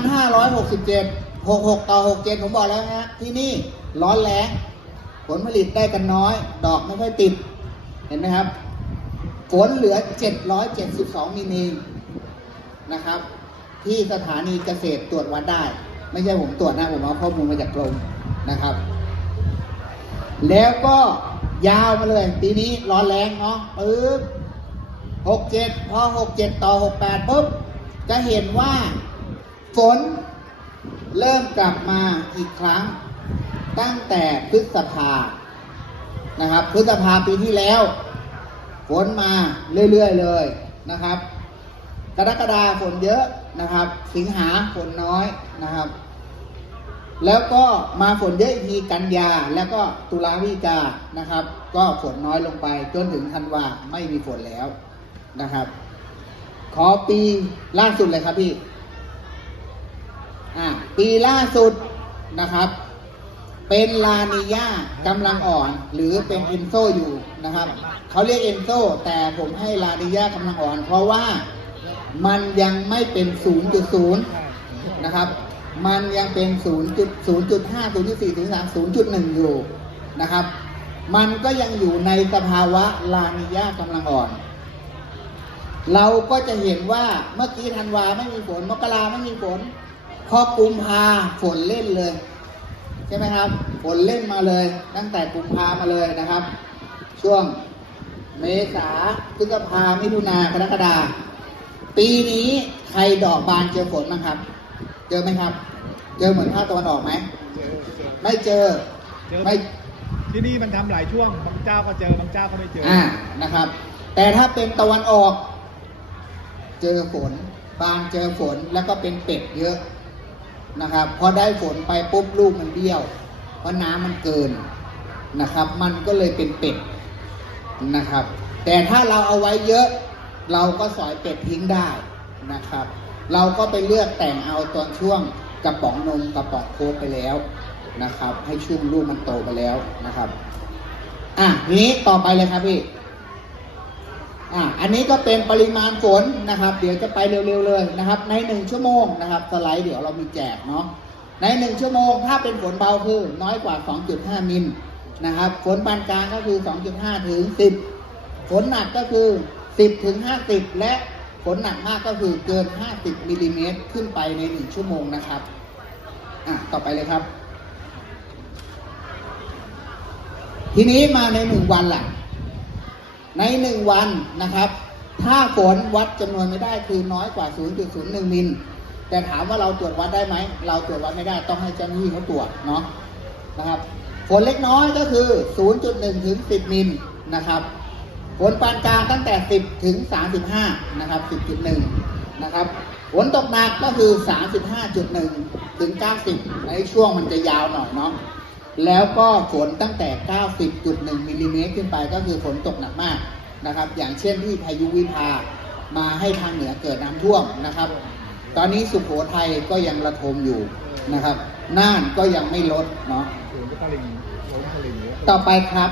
2567 66 ต่อ 67 ผมบอกแล้วนะฮะที่นี่ร้อนแรงผลผลิตได้กันน้อย ดอกไม่ค่อยติด เห็นไหมครับ ฝนเหลือ 772 มิลลินะครับ ที่สถานีเกษตรตรวจวัดได้ ไม่ใช่ผมตรวจนะ ผมเอาข้อมูลมาจากกรมนะครับ แล้วก็ยาวมาเลย ปีนี้ร้อนแรงเนาะปึ๊บหกเจ็ดพอหกเจ็ดต่อหกแปดปุ๊บจะเห็นว่า ฝนเริ่มกลับมาอีกครั้ง ตั้งแต่พฤษภานะครับพฤษภาปีที่แล้ว ฝนมาเรื่อยๆเลยนะครับ กรกฎาฝนเยอะนะครับ สิงหาฝนน้อยนะครับ แล้วก็มาฝนเยอะอีกทีกันยาแล้วก็ตุลาวิกานะครับ ก็ฝนน้อยลงไปจนถึงธันวาไม่มีฝนแล้วนะครับ ขอปีล่าสุดเลยครับพี่ อ่าปีล่าสุดนะครับ เป็นลานิยากำลังอ่อน หรือเป็นเอนโซอยู่นะครับเขาเรียกเอนโซแต่ผมให้ลานิยากำลังอ่อน เพราะว่ามันยังไม่เป็น 0.0 นะครับ มันยังเป็น 0.0.5 0.4 0.3 0.1 อยู่นะครับ มันก็ยังอยู่ในสภาวะลานิยากำลังอ่อน เราก็จะเห็นว่าเมื่อกี้ธันวาไม่มีฝน มกราไม่มีฝน พอกุมภาฝนเล่นเลย ใช่ไหมครับฝนเล่นมาเลย ตั้งแต่กุมภามาเลยนะครับ ช่วงเมษาพฤษภามิถุนากรกฎาปีนี้ใครดอกบานเจอฝนบ้างครับ เจอไหมครับ เจอเหมือนภาคตะวันออกไหมเจอเจอไม่เจอเจอไม่ที่นี่มันทำหลายช่วงบางเจ้าก็เจอบางเจ้าก็ไม่เจอออ่านะครับ แต่ถ้าเป็นตะวันออก เจอฝน บางเจอฝนแล้วก็เป็นเป็ดเยอะ นะครับ พอได้ฝนไปปุ๊บลูกมันเบี้ยว เพราะน้ำมันเกินนะครับ มันก็เลยเป็นเป็ดนะครับ แต่ถ้าเราเอาไว้เยอะ เราก็สอยเป็ดทิ้งได้นะครับ เราก็ไปเลือกแต่งเอาตอนช่วงกระป๋องนมกระป๋องโค้กไปแล้วนะครับ ให้ช่วงลูกมันโตไปแล้วนะครับ อะนี้ต่อไปเลยครับพี่ อะอันนี้ก็เป็นปริมาณฝนนะครับ เดี๋ยวจะไปเร็วๆเลยนะครับ ในหนึ่งชั่วโมงนะครับสไลด์เดี๋ยวเรามีแจกเนาะในหนึ่งชั่วโมงถ้าเป็นฝนเบาคือน้อยกว่า 2.5 มิลนะครับฝนปานกลางก็คือ 2.5 ถึง 10 ฝนหนักก็คือ 10 ถึง 50 และฝนหนักมากก็คือเกิน 50มิลลิเมตรขึ้นไปในหนึ่งชั่วโมงนะครับอะต่อไปเลยครับ ทีนี้มาในหนึ่งวันล่ะ ในหนึ่งวันนะครับ ถ้าฝนวัดจำนวนไม่ได้คือน้อยกว่า 0.01 มิล แต่ถามว่าเราตรวจวัดได้ไหม เราตรวจวัดไม่ได้ต้องให้เจ้าหน้าที่เขาตรวจเนาะนะครับ ฝนเล็กน้อยก็คือ 0.1 ถึง 10 มิลนะครับฝนปานกลางตั้งแต่ 10 ถึง 35 นะครับ 10.1 นะครับ ฝนตกหนักก็คือ 35.1 ถึง 90 ในช่วงมันจะยาวหน่อยเนาะ แล้วก็ฝนตั้งแต่ 90.1มิลลิเมตรขึ้นไปก็คือฝนตกหนักมากนะครับ อย่างเช่นที่พายุวิภามาให้ทางเหนือเกิดน้ำท่วมนะครับ ตอนนี้สุโขทัยก็ยังระทมอยู่นะครับ น่านก็ยังไม่ลดเนาะโอ้โหตะลิงโอ้โหตะลิงเยอะต่อไปครับ